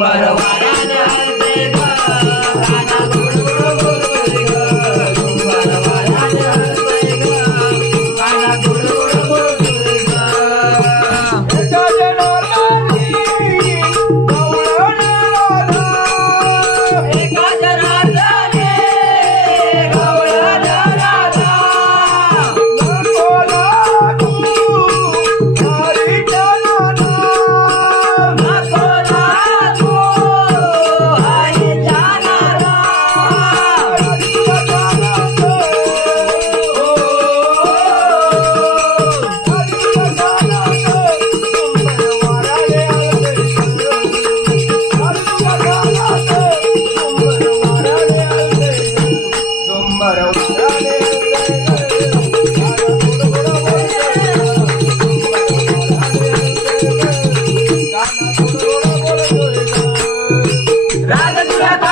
But I 감사합니다.